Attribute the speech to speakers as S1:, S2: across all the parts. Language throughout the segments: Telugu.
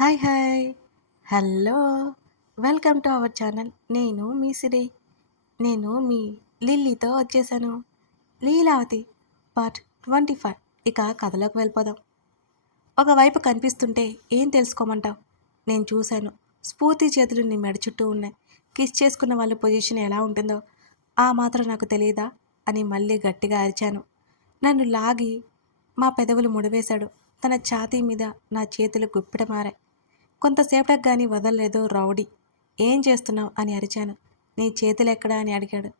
S1: Hi hi. Hello. Welcome to our channel. నేను మీ సిరి. నేను మీ లిల్లీతో వచ్చేసాను. లీలావతి పార్ట్ ట్వంటీ ఫైవ్ ఇక కథలోకి వెళ్ళిపోదాం. ఒకవైపు కనిపిస్తుంటే ఏం తెలుసుకోమంటావు? నేను చూశాను. స్ఫూర్తి చేతులు నీ మెడ చుట్టూ ఉన్నాయి. కిస్ చేసుకున్న వాళ్ళ పొజిషన్ ఎలా ఉంటుందో ఆ మాత్రం నాకు తెలియదా? అని మళ్ళీ గట్టిగా అరిచాను. నన్ను లాగి మా పెదవులు ముడివేశాడు. తన ఛాతీ మీద నా చేతులు గుప్పిడమారాయి కొంతసేపటికి కానీ వదలలేదు రౌడీ. ఏం చేస్తున్నావు? అని అరిచాను. నీ చేతులు ఎక్కడా? అని అడిగాడు.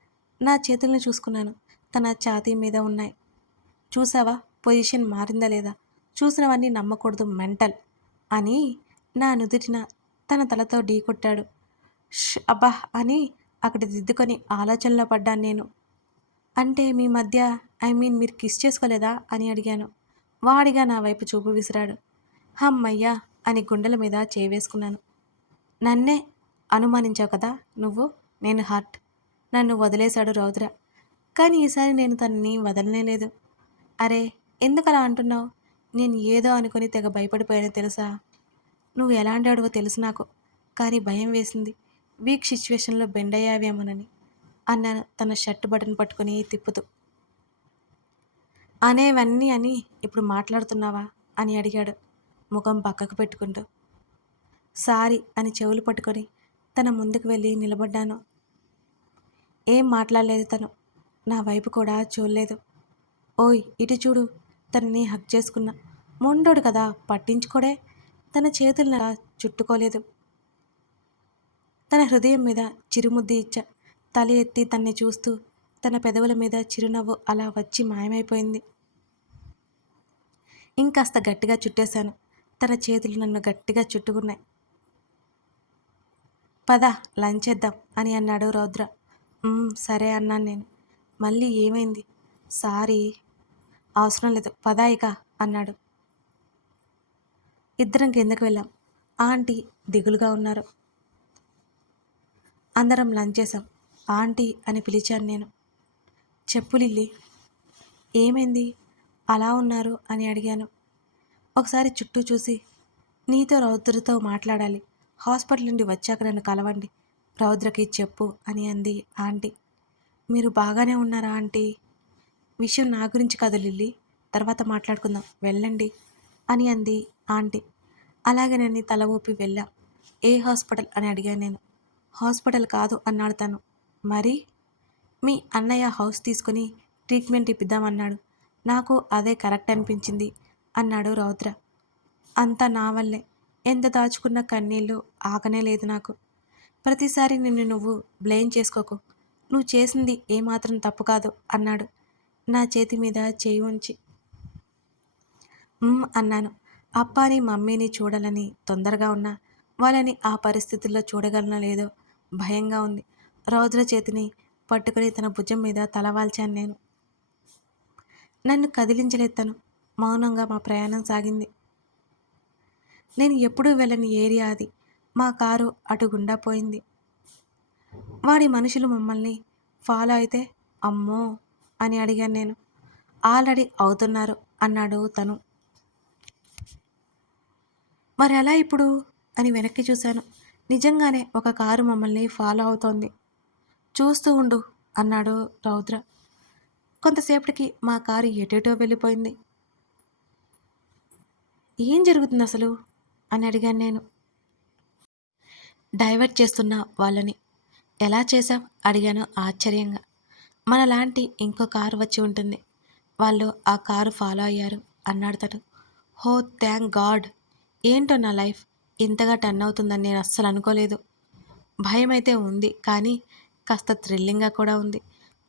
S1: నా చేతులను చూసుకున్నాను. తన ఛాతీ మీద ఉన్నాయి. చూసావా? పొజిషన్ మారిందా లేదా? చూసినవన్నీ నమ్మకూడదు మెంటల్. అని నా నుదుటిన తన తలతో ఢీకొట్టాడు ష్ అబ్బా! అని అక్కడ దిద్దుకొని ఆలోచనలో పడ్డాను నేను. అంటే మీ మధ్య ఐ మీన్ మీరు కిస్ చేసుకోలేదా? అని అడిగాను. వాడిగా నా వైపు చూపు విసిరాడు. హమ్మయ్యా! అని గుండెల మీద చేవేసుకున్నాను. నన్నే అనుమానించావు కదా నువ్వు? నేను హర్ట్. నన్ను వదిలేశాడు రౌద్ర. కానీ ఈసారి నేను తనని వదలనేలేదు. అరే ఎందుకు అలా అంటున్నావు? నేను ఏదో అనుకుని తెగ భయపడిపోయాను తెలుసా? నువ్వు ఎలాంటాడవో తెలుసు నాకు. కానీ భయం వేసింది. వీక్ సిచ్యువేషన్లో బెండ్ అయ్యావేమోనని అన్నాను తన షర్ట్ బటన్ పట్టుకుని తిప్పుతూ. అనేవన్నీ అని ఇప్పుడు మాట్లాడుతున్నావా? అని అడిగాడు. ముఖం పక్కకు పెట్టుకుంటూ సారీ అని చెవులు పట్టుకొని తన ముందుకు వెళ్ళి నిలబడ్డాను. ఏం మాట్లాడలేదు తను. నా వైపు కూడా చూడలేదు. ఓయ్ ఇటు చూడు. తనని హక్ చేసుకున్నా. మొండోడు కదా పట్టించుకోడే. తన చేతులను అలా చుట్టుకోలేదు. తన హృదయం మీద చిరుముద్ది ఇచ్చా తల ఎత్తి తన్ని చూస్తూ తన పెదవుల మీద చిరునవ్వు అలా వచ్చి మాయమైపోయింది. ఇంకాస్త గట్టిగా చుట్టేశాను. తన చేతులు నన్ను గట్టిగా చుట్టుకున్నాయి. పద లంచ్ చేద్దాం అని అన్నాడు రౌద్ర. సరే అన్నాను నేను. మళ్ళీ ఏమైంది? సారీ అవసరం లేదు పద ఇక అన్నాడు. ఇద్దరం కిందకు వెళ్ళాం. ఆంటీ దిగులుగా ఉన్నారు. అందరం లంచ్ చేసాం ఆంటీ అని పిలిచాను నేను. చెప్పు లిల్లీ ఏమైంది? అలా ఉన్నారు అని అడిగాను. ఒకసారి చుట్టూ చూసి నీతో రౌద్రతో మాట్లాడాలి. హాస్పిటల్ నుండి వచ్చాక నన్ను కలవండి. రౌద్రకి చెప్పు అని అంది ఆంటీ. మీరు బాగానే ఉన్నారా ఆంటీ? విషయం నా గురించి కాదు లిల్లీ. తర్వాత మాట్లాడుకుందాం. వెళ్ళండి అని అంది ఆంటీ. అలాగే నన్ను తల ఊపి వెళ్ళాం. ఏ హాస్పిటల్ అని అడిగాను నేను. హాస్పిటల్ కాదు అన్నాడు తను. మరి? మీ అన్నయ్య హౌస్ తీసుకొని ట్రీట్మెంట్ ఇప్పిద్దామన్నాడు. నాకు అదే కరెక్ట్ అనిపించింది. అన్నాడు రౌద్ర. అంతా నా వల్లే. ఎంత దాచుకున్న కన్నీళ్ళు ఆగనే లేదు నాకు. ప్రతిసారి నిన్ను నువ్వు బ్లేమ్ చేసుకోకు. నువ్వు చేసింది ఏమాత్రం తప్పు కాదు అన్నాడు నా చేతి మీద చేయి ఉంచి. అన్నాను. అప్పాని మమ్మీని చూడాలని తొందరగా ఉన్నా. వాళ్ళని ఆ పరిస్థితుల్లో చూడగలనో లేదో భయంగా ఉంది. రౌద్ర చేతిని పట్టుకుని తన భుజం మీద తలవాల్చాను నేను. నన్ను కదిలించలేదు తను. మౌనంగా మా ప్రయాణం సాగింది. నేను ఎప్పుడూ వెళ్ళని ఏరియా అది. మా కారు అటు గుండా పోయింది. వాడి మనుషులు మమ్మల్ని ఫాలో అయితే అమ్మో అని అడిగాను నేను. ఆల్రెడీ అవుతున్నారు అన్నాడు తను. మరి ఎలా ఇప్పుడు? అని వెనక్కి చూశాను. నిజంగానే ఒక కారు మమ్మల్ని ఫాలో అవుతోంది. చూస్తూ ఉండు అన్నాడు రౌద్ర. కొంతసేపటికి మా కారు ఎటేటో వెళ్ళిపోయింది. ఏం జరుగుతుంది అసలు అని అడిగాను నేను. డైవర్ట్ చేస్తున్న వాళ్ళని. ఎలా చేశాం అడిగాను ఆశ్చర్యంగా. మనలాంటి ఇంకో కారు వచ్చి ఉంటుంది. వాళ్ళు ఆ కారు ఫాలో అయ్యారు అన్నాడు తను హో థ్యాంక్ గాడ్! ఏంటో నా లైఫ్? ఇంతగా టర్న్ అవుతుందని నేను అస్సలు అనుకోలేదు. భయం అయితే ఉంది కానీ కాస్త థ్రిల్లింగ్గా కూడా ఉంది.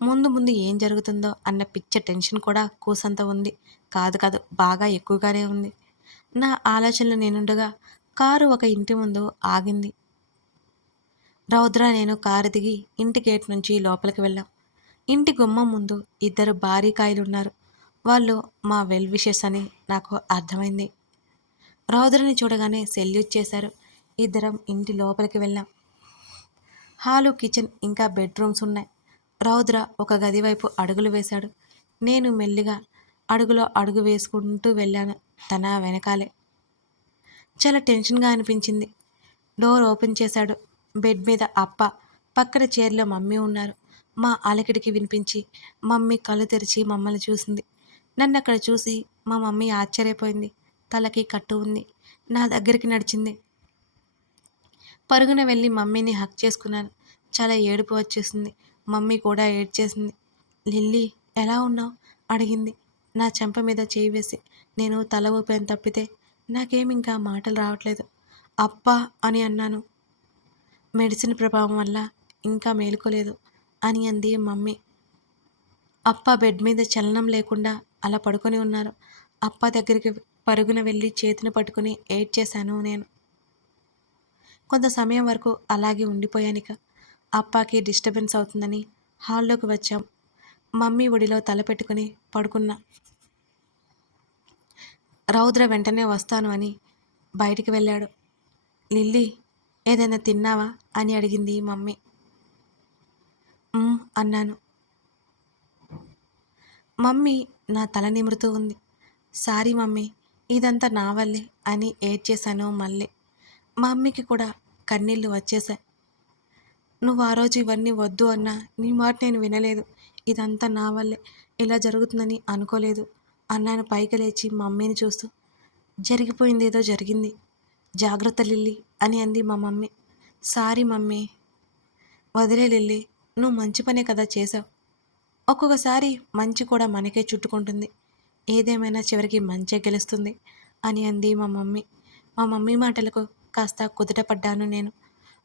S1: ముందు ముందు ఏం జరుగుతుందో అన్న పిచ్చ టెన్షన్ కూడా కూసంత ఉంది. కాదు కాదు బాగా ఎక్కువగానే ఉంది. నా ఆలోచనలు నేనుండగా కారు ఒక ఇంటి ముందు ఆగింది. రౌద్ర నేను కారు దిగి ఇంటి గేట్ నుంచి లోపలికి వెళ్ళాం. ఇంటి గుమ్మం ముందు ఇద్దరు భారీ కాయలు ఉన్నారు వాళ్ళు మా వెల్ విషెస్ అని నాకు అర్థమైంది. రౌద్రని చూడగానే సెల్యూట్ చేశారు. ఇద్దరం ఇంటి లోపలికి వెళ్ళాం. హాలు కిచెన్ ఇంకా బెడ్రూమ్స్ ఉన్నాయి. రౌద్ర ఒక గది వైపు అడుగులు వేశాడు. నేను మెల్లిగా అడుగులో అడుగు వేసుకుంటూ వెళ్ళాను తన వెనకాలే. చాలా టెన్షన్గా అనిపించింది. డోర్ ఓపెన్ చేశాడు. బెడ్ మీద అప్ప పక్కన చైర్లో మమ్మీ ఉన్నారు. మా అలకిడికి వినిపించి మమ్మీ కళ్ళు తెరిచి మమ్మల్ని చూసింది. నన్ను అక్కడ చూసి మా మమ్మీ ఆశ్చర్యపోయింది. తలకి కట్టు ఉంది. నా దగ్గరికి నడిచింది. పరుగున వెళ్ళి మమ్మీని హక్ చేసుకున్నాను. చాలా ఏడుపు వచ్చేసింది. మమ్మీ కూడా ఏడ్చేసింది. లిల్లీ ఎలా ఉన్నావు? అడిగింది. నా చెంప మీద చేయి వేసి నేను తల ఊపాను తప్పితే నాకేమింకా మాటలు రావట్లేదు. అప్పా అని అన్నాను. మెడిసిన్ ప్రభావం వల్ల ఇంకా మేలుకోలేదు అని అంది మమ్మీ. అప్ప బెడ్ మీద చలనం లేకుండా అలా పడుకొని ఉన్నారు. అప్ప దగ్గరికి పరుగున వెళ్ళి చేతిని పట్టుకుని ఎయిడ్ చేశాను నేను. కొంత సమయం వరకు అలాగే ఉండిపోయానిక అప్పాకి డిస్టర్బెన్స్ అవుతుందని హాల్లోకి వచ్చాం. మమ్మీ ఒడిలో తల పెట్టుకుని పడుకున్నా. రౌద్ర వెంటనే వస్తాను అని బయటికి వెళ్ళాడు. లిల్లీ ఏదైనా తిన్నావా? అని అడిగింది మమ్మీ. అన్నాను. మమ్మీ నా తల నిమురుతూ ఉంది. సారీ మమ్మీ ఇదంతా నా వల్లే అని ఏడ్చేశాను మళ్ళీ. మా మమ్మీకి కూడా కన్నీళ్ళు వచ్చేసాయి నువ్వు ఆ రోజు ఇవన్నీ వద్దు అన్నా నీ మాట నేను వినలేదు. ఇదంతా నా వల్లే. ఇలా జరుగుతుందని అనుకోలేదు. అన్నాను పైకి లేచి మమ్మీని చూస్తూ. జరిగిపోయింది ఏదో జరిగింది. జాగ్రత్త లిల్లీ అని అంది మా మమ్మీ. Sorry mummy. వదిలే లిల్లీ నువ్వు మంచి పనే కదా చేసావు ఒక్కొక్కసారి మంచి కూడా మనకే చుట్టుకుంటుంది. ఏదేమైనా చివరికి మంచే గెలుస్తుంది అని అంది మా మమ్మీ. మా మమ్మీ మాటలకు కాస్త కుదుటపడ్డాను నేను.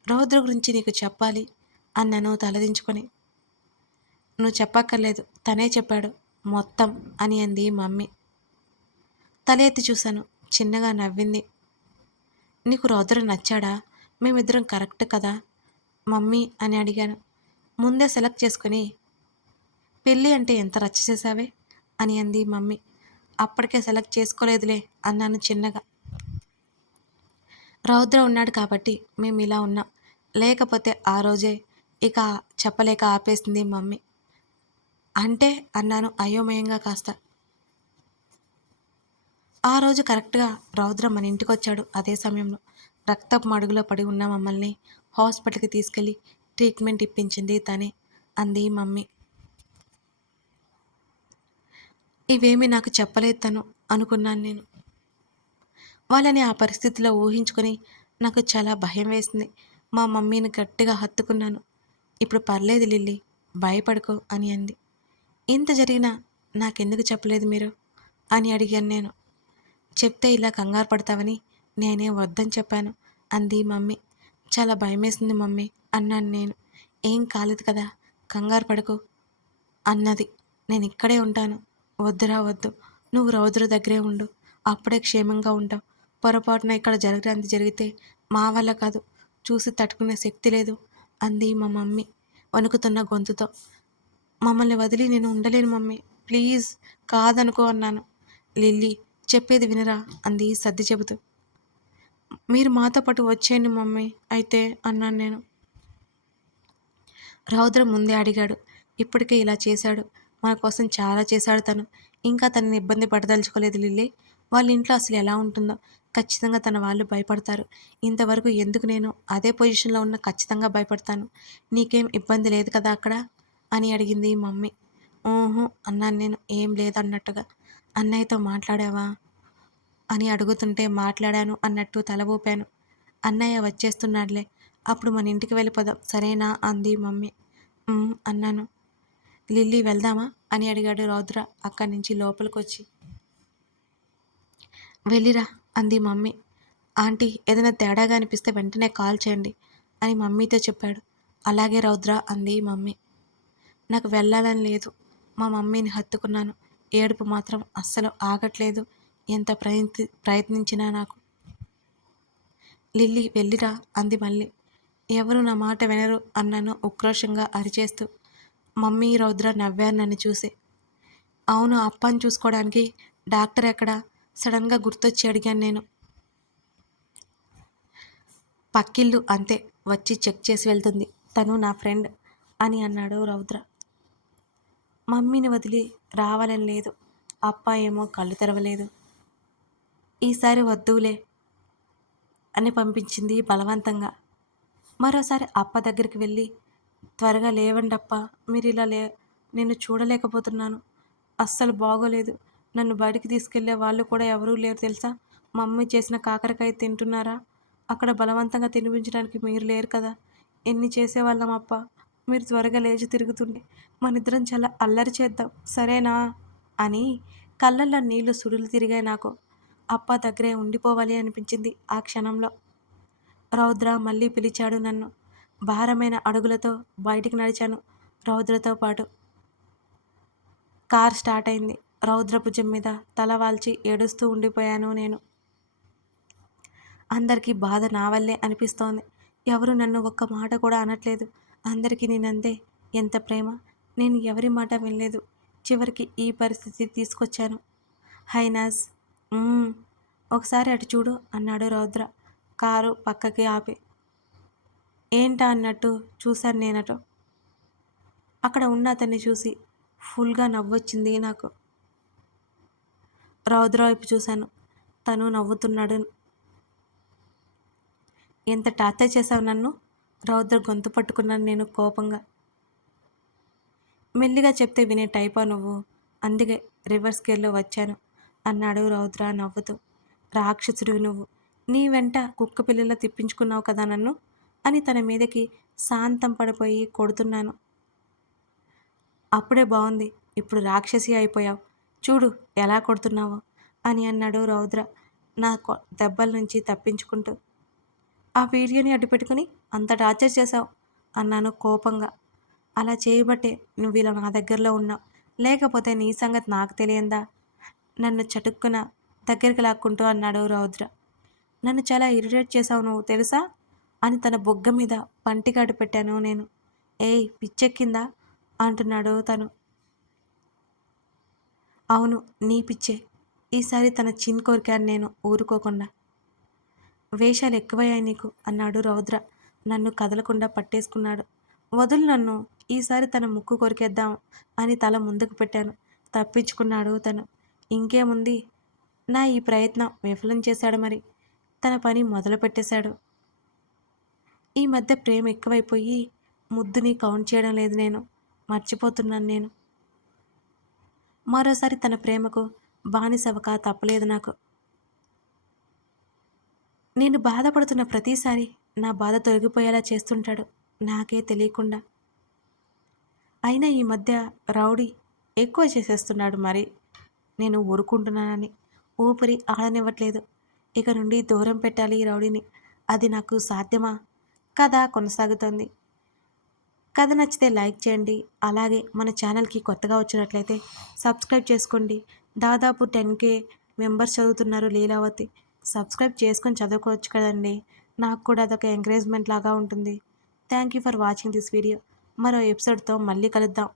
S1: రౌద్ర గురించి నీకు చెప్పాలి అన్నను తలదించుకొని. నువ్వు చెప్పక్కర్లేదు. తనే చెప్పాడు. మొత్తం అని అంది మమ్మీ. తల ఎత్తి చూశాను. చిన్నగా నవ్వింది. నీకు రౌద్ర నచ్చాడా? మేమిద్దరం కరెక్ట్ కదా? మమ్మీ అని అడిగాను. ముందే సెలెక్ట్ చేసుకొని పెళ్ళి అంటే ఎంత రచ్చ చేసావే అని అంది మమ్మీ. అప్పటికే సెలెక్ట్ చేసుకోలేదులే అన్నాను చిన్నగా. రౌద్ర ఉన్నాడు కాబట్టి మేము ఇలా ఉన్నాం. లేకపోతే ఆ రోజే ఇక చెప్పలేక ఆపేసింది మమ్మీ. అంటే అన్నాను అయోమయంగా కాస్త. ఆ రోజు కరెక్ట్గా రౌద్ర మన ఇంటికి వచ్చాడు అదే సమయంలో. రక్తపు మడుగులో పడి ఉన్న మమ్మల్ని హాస్పిటల్కి తీసుకెళ్ళి ట్రీట్మెంట్ ఇప్పించింది తనే అంది మమ్మీ. ఇవేమీ నాకు చెప్పలేదు తను అనుకున్నాను నేను. వాళ్ళని ఆ పరిస్థితిలో ఊహించుకొని నాకు చాలా భయం వేసింది. మా మమ్మీని గట్టిగా హత్తుకున్నాను. ఇప్పుడు పర్లేదు లిల్లీ భయపడుకో అని అంది. ఇంత జరిగినా నాకెందుకు చెప్పలేదు మీరు? అని అడిగాను నేను. చెప్తే ఇలా కంగారు పడతావని నేనే వద్దని చెప్పాను అంది మమ్మీ. చాలా భయమేసింది మమ్మీ అన్నాను నేను. ఏం కాలేదు కదా కంగారు పడకు అన్నది. నేను ఇక్కడే ఉంటాను. వద్దురా వద్దు. నువ్వు రౌద్ర దగ్గరే ఉండు. అప్పుడే క్షేమంగా ఉంటావు. పొరపాటున ఇక్కడ జరగడానికి జరిగితే మా వల్ల కాదు. చూసి తట్టుకునే శక్తి లేదు అంది మా మమ్మీ వణుకుతున్న గొంతుతో. మమ్మల్ని వదిలి నేను ఉండలేను మమ్మీ. ప్లీజ్ కాదనుకో అన్నాను. లిల్లీ చెప్పేది వినరా? అంది సర్ది చెబుతూ. మీరు మాతో పాటు వచ్చేయండి మమ్మీ అయితే అన్నాను నేను. రౌద్ర ముందే అడిగాడు. ఇప్పటికే ఇలా చేశాడు. మన కోసం చాలా చేశాడు తను. ఇంకా తనని ఇబ్బంది పడదలుచుకోలేదు లిల్లీ. వాళ్ళ ఇంట్లో అసలు ఎలా ఉంటుందో ఖచ్చితంగా తన వాళ్ళు భయపడతారు. ఇంతవరకు ఎందుకు నేను అదే పొజిషన్లో ఉన్న ఖచ్చితంగా భయపడతాను? నీకేం ఇబ్బంది లేదు కదా అక్కడ? అని అడిగింది మమ్మీ. ఊహు అన్నాను నేను. ఏం లేదన్నట్టుగా. అన్నయ్యతో మాట్లాడావా? అని అడుగుతుంటే మాట్లాడాను అన్నట్టు తల ఊపాను. అన్నయ్య వచ్చేస్తున్నాడులే. అప్పుడు మన ఇంటికి వెళ్ళిపోదాం. సరేనా? అంది మమ్మీ. అన్నాను. లిల్లీ వెళ్దామా? అని అడిగాడు రౌద్ర అక్కడి నుంచి లోపలికి వచ్చి వెళ్ళిరా అంది మమ్మీ. ఆంటీ ఏదైనా తేడాగా అనిపిస్తే వెంటనే కాల్ చేయండి అని మమ్మీతో చెప్పాడు. అలాగే రౌద్ర అంది మమ్మీ. నాకు వెళ్ళాలని లేదు. మా మమ్మీని హత్తుకున్నాను. ఏడుపు మాత్రం అస్సలు ఆగట్లేదు. ఎంత ప్రయత్ని ప్రయత్నించినా నాకు. లిల్లీ వెళ్ళిరా అంది మళ్ళీ. ఎవరు నా మాట వినరు అన్నాను ఉక్రోషంగా అరిచేస్తూ. మమ్మీ రౌద్ర నవ్వారు నన్ను చూసి. అవును అప్పని చూసుకోవడానికి డాక్టర్ ఎక్కడ? సడన్గా గుర్తొచ్చి అడిగాను నేను. పక్కిల్లు అంతే వచ్చి చెక్ చేసి వెళ్తుంది. తను నా ఫ్రెండ్ అని అన్నాడు రౌద్ర. మమ్మీని వదిలి రావాలని లేదు. అప్ప ఏమో కళ్ళు తెరవలేదు. ఈసారి వద్దులే అని పంపించింది బలవంతంగా. మరోసారి అప్ప దగ్గరికి వెళ్ళి త్వరగా లేవండప్ప మీరు ఇలా లే నేను చూడలేకపోతున్నాను. అస్సలు బాగోలేదు. నన్ను బయటికి తీసుకెళ్ళే వాళ్ళు కూడా ఎవరూ లేరు తెలుసా? మమ్మీ చేసిన కాకరకాయ తింటున్నారా? అక్కడ బలవంతంగా తినిపించడానికి మీరు లేరు కదా. ఎన్ని చేసేవాళ్ళం అప్ప? మీరు త్వరగా లేచి తిరుగుతుండే మనిద్దరం చాలా అల్లరి చేద్దాం. సరేనా? అని కళ్ళల్లో నీళ్ళు సుడులు తిరిగాయి నాకు. అప్ప దగ్గరే ఉండిపోవాలి అనిపించింది ఆ క్షణంలో. రౌద్ర మళ్ళీ పిలిచాడు నన్ను. భారమైన అడుగులతో బయటికి నడిచాను రౌద్రతో పాటు. కార్ స్టార్ట్ అయింది. రౌద్ర భుజం మీద తల వాల్చి ఏడుస్తూ ఉండిపోయాను నేను. అందరికీ బాధ నా వల్లే అనిపిస్తోంది. ఎవరు నన్ను ఒక్క మాట కూడా అనట్లేదు. అందరికీ నేనందే ఎంత ప్రేమ. నేను ఎవరి మాట వినలేదు. చివరికి ఈ పరిస్థితి తీసుకొచ్చాను. హైనాస్ ఒకసారి అటు చూడు అన్నాడు రౌద్ర. కారు పక్కకి ఆపి. ఏంటా అన్నట్టు చూశాను నేనటు. అక్కడ ఉన్న అతన్ని చూసి ఫుల్గా నవ్వొచ్చింది నాకు. రౌద్ర వైపు చూశాను. తను నవ్వుతున్నాడు. ఎంత టార్చర్ చేశావు నన్ను? రౌద్ర గొంతు పట్టుకున్నాను నేను కోపంగా. మెల్లిగా చెప్తే వినే టైపా నువ్వు? అందుకే రివర్స్ గేర్లో వచ్చాను అన్నాడు రౌద్ర నవ్వుతూ. రాక్షసుడివి నువ్వు. నీ వెంట కుక్క పిల్లల తిప్పించుకున్నావు కదా నన్ను? అని తన మీదకి శాంతం పడిపోయి కొడుతున్నాను. అప్పుడే బాగుంది ఇప్పుడు రాక్షసి అయిపోయావు. చూడు ఎలా కొడుతున్నావో అని అన్నాడు రౌద్ర నా కొ- దెబ్బల నుంచి తప్పించుకుంటూ. ఆ వీడియోని అడ్డుపెట్టుకుని అంత టార్చర్ చేశావు అన్నాను కోపంగా. అలా చేయబట్టే నువ్వు ఇలా నా దగ్గరలో ఉన్నావు. లేకపోతే నీ సంగతి నాకు తెలియందా? నన్ను చటుక్కున దగ్గరికి లాక్కుంటూ అన్నాడు రౌద్ర. నన్ను చాలా ఇరిటేట్ చేసావు నువ్వు తెలుసా? అని తన బొగ్గ మీద పంటికాడు పెట్టాను నేను. ఏయ్ పిచ్చెక్కిందా? అంటున్నాడు తను. అవును నీ పిచ్చే. ఈసారి తన చిన్ కోరికాను నేను ఊరుకోకుండా వేషాలు ఎక్కువయ్యాయి నీకు అన్నాడు రౌద్ర. నన్ను కదలకుండా పట్టేసుకున్నాడు. వదులు నన్ను ఈసారి తన ముక్కు కొరికేద్దాం అని తల ముందుకు పెట్టాను. తప్పించుకున్నాడు తను. ఇంకేముంది? నా ఈ ప్రయత్నం విఫలం చేశాడు మరి. తన పని మొదలు పెట్టేశాడు. ఈ మధ్య ప్రేమ ఎక్కువైపోయి ముద్దుని కౌంట్ చేయడం లేదు నేను. మర్చిపోతున్నాను నేను. మరోసారి తన ప్రేమకు బానిసవక తప్పలేదు నాకు. నేను బాధపడుతున్న ప్రతిసారి నా బాధ తొలగిపోయేలా చేస్తుంటాడు. నాకే తెలియకుండా. అయినా ఈ మధ్య రౌడీ ఎక్కువ చేసేస్తున్నాడు మరి. నేను ఊరుకుంటున్నానని. ఊపిరి ఆడనివ్వట్లేదు. ఇక నుండి దూరం పెట్టాలి ఈ రౌడీని. అది నాకు సాధ్యమా? కథ కొనసాగుతోంది. కథ నచ్చితే లైక్ చేయండి. అలాగే మన ఛానల్కి కొత్తగా వచ్చినట్లయితే సబ్స్క్రైబ్ చేసుకోండి. దాదాపు టెన్ కే మెంబర్స్ చదువుతున్నారు లీలావతి. సబ్స్క్రైబ్ చేసుకొని చదువుకోవచ్చు కదండి. నాకు కూడా అదొక ఎంకరేజ్మెంట్ లాగా ఉంటుంది. Thank you for watching this video మరో ఎపిసోడ్తో మళ్ళీ కలుద్దాం.